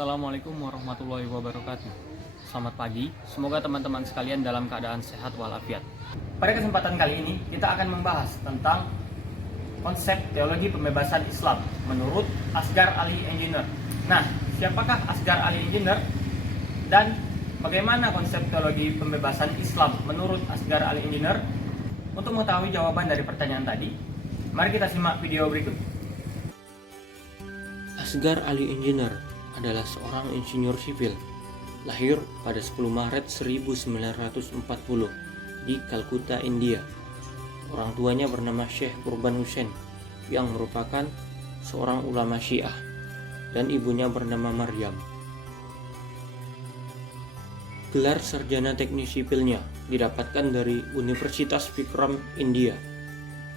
Assalamualaikum warahmatullahi wabarakatuh. Selamat pagi, semoga teman-teman sekalian dalam keadaan sehat walafiat. Pada kesempatan kali ini, kita akan membahas tentang konsep teologi pembebasan Islam menurut Asghar Ali Engineer. Nah, siapakah Asghar Ali Engineer? Dan bagaimana konsep teologi pembebasan Islam menurut Asghar Ali Engineer? Untuk mengetahui jawaban dari pertanyaan tadi, mari kita simak video berikut. Asghar Ali Engineer adalah seorang insinyur sipil, lahir pada 10 Maret 1940 di Kalkuta, India. Orang tuanya bernama Syekh Qurban Hussein yang merupakan seorang ulama Syiah dan ibunya bernama Maryam. Gelar sarjana teknik sipilnya didapatkan dari Universitas Vikram, India.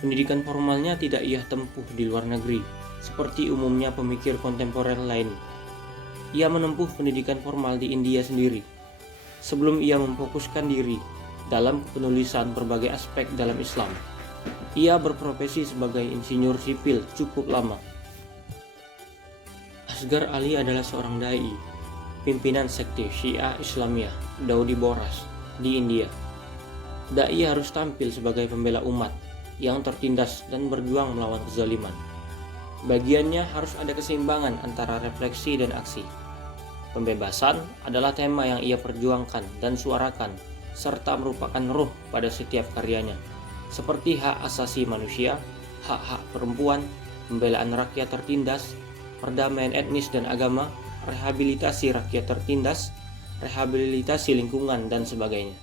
Pendidikan formalnya tidak ia tempuh di luar negeri, seperti umumnya pemikir kontemporer lain. Ia menempuh pendidikan formal di India sendiri, sebelum ia memfokuskan diri dalam penulisan berbagai aspek dalam Islam. Ia berprofesi sebagai insinyur sipil cukup lama. Asghar Ali adalah seorang dai, pimpinan sekte Syiah Islamiyah Daudi Bohras di India. Dai harus tampil sebagai pembela umat yang tertindas dan berjuang melawan kezaliman. Bagiannya harus ada keseimbangan antara refleksi dan aksi. Pembebasan adalah tema yang ia perjuangkan dan suarakan, serta merupakan ruh pada setiap karyanya, seperti hak asasi manusia, hak-hak perempuan, pembelaan rakyat tertindas, perdamaian etnis dan agama, rehabilitasi rakyat tertindas, rehabilitasi lingkungan, dan sebagainya.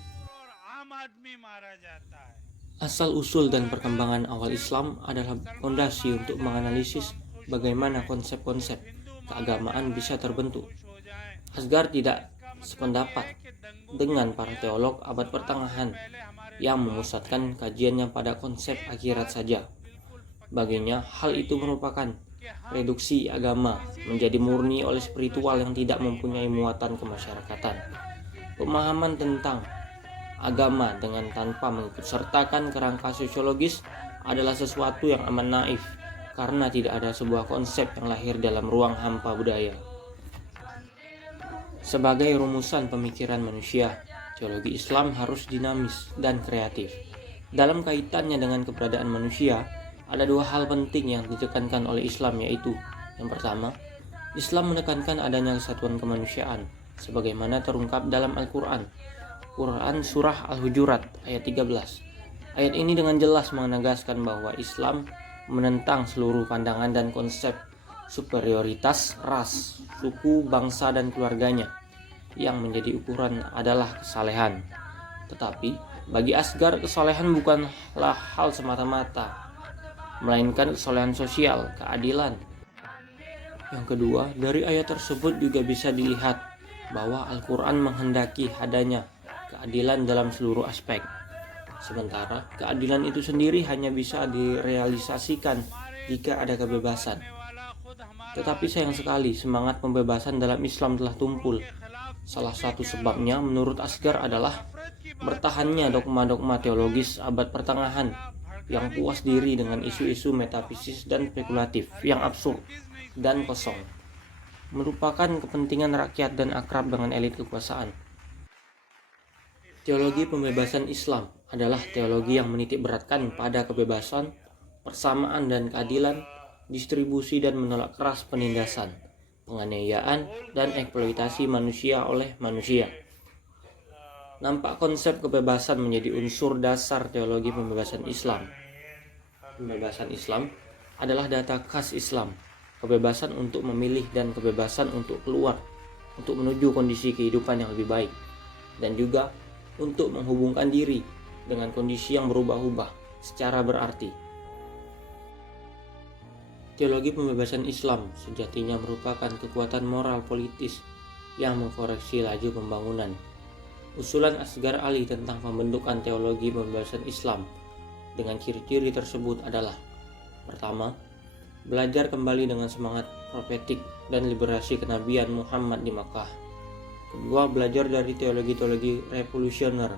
Asal-usul dan perkembangan awal Islam adalah fondasi untuk menganalisis bagaimana konsep-konsep keagamaan bisa terbentuk. Asghar tidak sependapat dengan para teolog abad pertengahan yang memusatkan kajiannya pada konsep akhirat saja. Baginya, hal itu merupakan reduksi agama menjadi murni oleh spiritual yang tidak mempunyai muatan kemasyarakatan. Pemahaman tentang agama dengan tanpa mengikutsertakan kerangka sosiologis adalah sesuatu yang amat naif, karena tidak ada sebuah konsep yang lahir dalam ruang hampa budaya. Sebagai rumusan pemikiran manusia, teologi Islam harus dinamis dan kreatif. Dalam kaitannya dengan keberadaan manusia, ada dua hal penting yang ditekankan oleh Islam, yaitu yang pertama, Islam menekankan adanya kesatuan kemanusiaan sebagaimana terungkap dalam Al-Quran. Quran Surah Al-Hujurat ayat 13. Ayat ini dengan jelas menegaskan bahwa Islam menentang seluruh pandangan dan konsep superioritas ras, suku, bangsa, dan keluarganya. Yang menjadi ukuran adalah kesalehan. Tetapi bagi Asghar, kesalehan bukanlah hal semata-mata, melainkan kesalehan sosial, keadilan. Yang kedua, dari ayat tersebut juga bisa dilihat bahwa Al-Quran menghendaki adanya keadilan dalam seluruh aspek. Sementara keadilan itu sendiri hanya bisa direalisasikan jika ada kebebasan. Tetapi sayang sekali, semangat pembebasan dalam Islam telah tumpul. Salah satu sebabnya menurut Asghar adalah bertahannya dogma-dogma teologis abad pertengahan yang puas diri dengan isu-isu metafisis dan spekulatif yang absurd dan kosong, merupakan kepentingan rakyat dan akrab dengan elit kekuasaan. Teologi pembebasan Islam adalah teologi yang menitik beratkan pada kebebasan, persamaan dan keadilan, distribusi dan menolak keras penindasan, penganiayaan, dan eksploitasi manusia oleh manusia. Nampak konsep kebebasan menjadi unsur dasar teologi pembebasan Islam. Pembebasan Islam adalah data khas Islam, kebebasan untuk memilih dan kebebasan untuk keluar, untuk menuju kondisi kehidupan yang lebih baik, dan juga untuk menghubungkan diri dengan kondisi yang berubah-ubah secara berarti. Teologi pembebasan Islam sejatinya merupakan kekuatan moral politis yang mengkoreksi laju pembangunan. Usulan Asghar Ali tentang pembentukan teologi pembebasan Islam dengan ciri-ciri tersebut adalah: pertama, belajar kembali dengan semangat profetik dan liberasi kenabian Muhammad di Makkah. Kedua, belajar dari teologi-teologi revolusioner,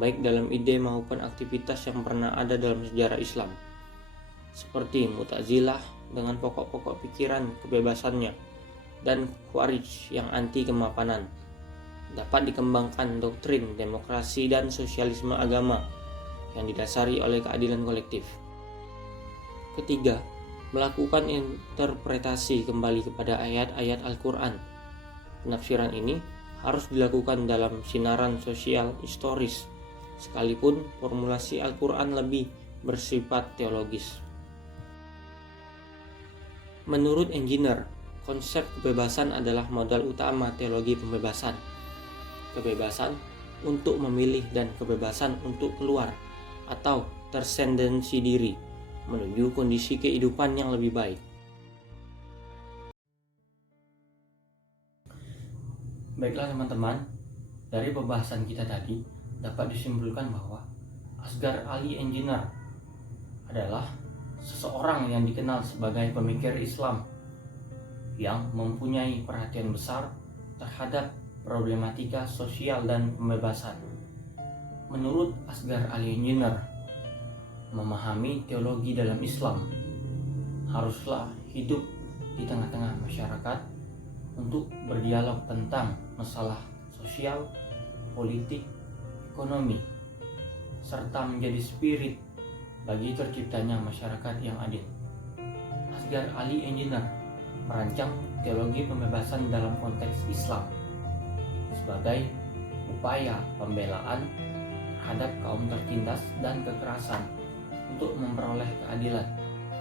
baik dalam ide maupun aktivitas yang pernah ada dalam sejarah Islam, seperti Mu'tazilah dengan pokok-pokok pikiran kebebasannya, dan Khawarij yang anti kemapanan. Dapat dikembangkan doktrin demokrasi dan sosialisme agama yang didasari oleh keadilan kolektif. Ketiga, melakukan interpretasi kembali kepada ayat-ayat Al-Quran. Penafsiran ini harus dilakukan dalam sinaran sosial historis, sekalipun formulasi Al-Quran lebih bersifat teologis. Menurut Enginer, konsep kebebasan adalah modal utama teologi pembebasan. Kebebasan untuk memilih dan kebebasan untuk keluar atau tersendensi diri menuju kondisi kehidupan yang lebih baik. Baiklah teman-teman, dari pembahasan kita tadi dapat disimpulkan bahwa Asghar Ali Engineer adalah seseorang yang dikenal sebagai pemikir Islam yang mempunyai perhatian besar terhadap problematika sosial dan pembebasan. Menurut Asghar Ali Engineer, memahami teologi dalam Islam haruslah hidup di tengah-tengah masyarakat untuk berdialog tentang masalah sosial, politik, ekonomi, serta menjadi spirit bagi terciptanya masyarakat yang adil. Asghar Ali Engineer merancang teologi pembebasan dalam konteks Islam sebagai upaya pembelaan terhadap kaum tertindas dan kekerasan untuk memperoleh keadilan.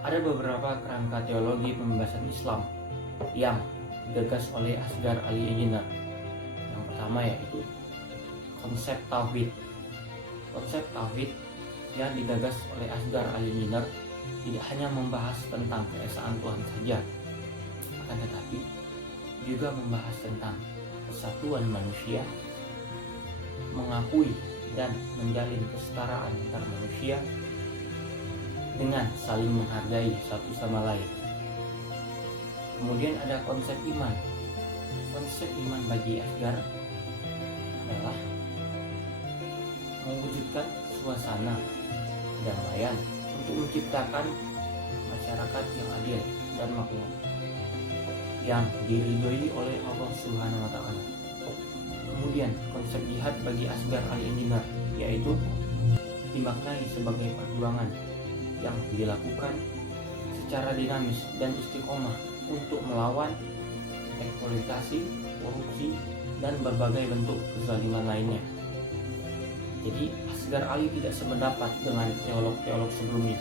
Ada beberapa kerangka teologi pembebasan Islam yang digagas oleh Asghar Ali Engineer. Yang pertama yaitu konsep tauhid. Konsep tauhid yang digagas oleh Asghar Ali Engineer tidak hanya membahas tentang keesaan Tuhan saja, akan tetapi juga membahas tentang kesatuan manusia, mengakui dan menjalin kesetaraan antar manusia dengan saling menghargai satu sama lain. Kemudian ada konsep iman. Konsep iman bagi Asghar adalah mewujudkan suasana kedamaian untuk menciptakan masyarakat yang adil dan makmur yang diridhoi oleh Allah Subhanahu wa Ta'ala. Kemudian konsep jihad bagi Asghar Ali Engineer yaitu dimaknai sebagai perjuangan yang dilakukan secara dinamis dan istiqomah untuk melawan eksploitasi, korupsi, dan berbagai bentuk kezaliman lainnya. Jadi Asghar Ali tidak sependapat dengan teolog-teolog sebelumnya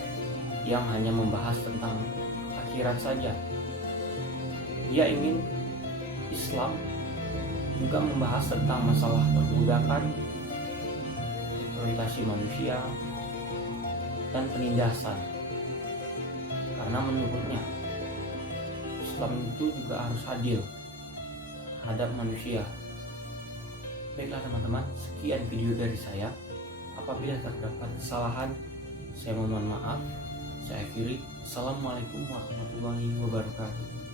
yang hanya membahas tentang akhirat saja. Dia ingin Islam juga membahas tentang masalah perbudakan, eksploitasi manusia, dan penindasan. Karena menurutnya Islam itu juga harus adil terhadap manusia. Baiklah teman-teman, sekian video dari saya. Apabila terdapat kesalahan, saya mohon maaf. Saya akhiri. Assalamualaikum warahmatullahi wabarakatuh.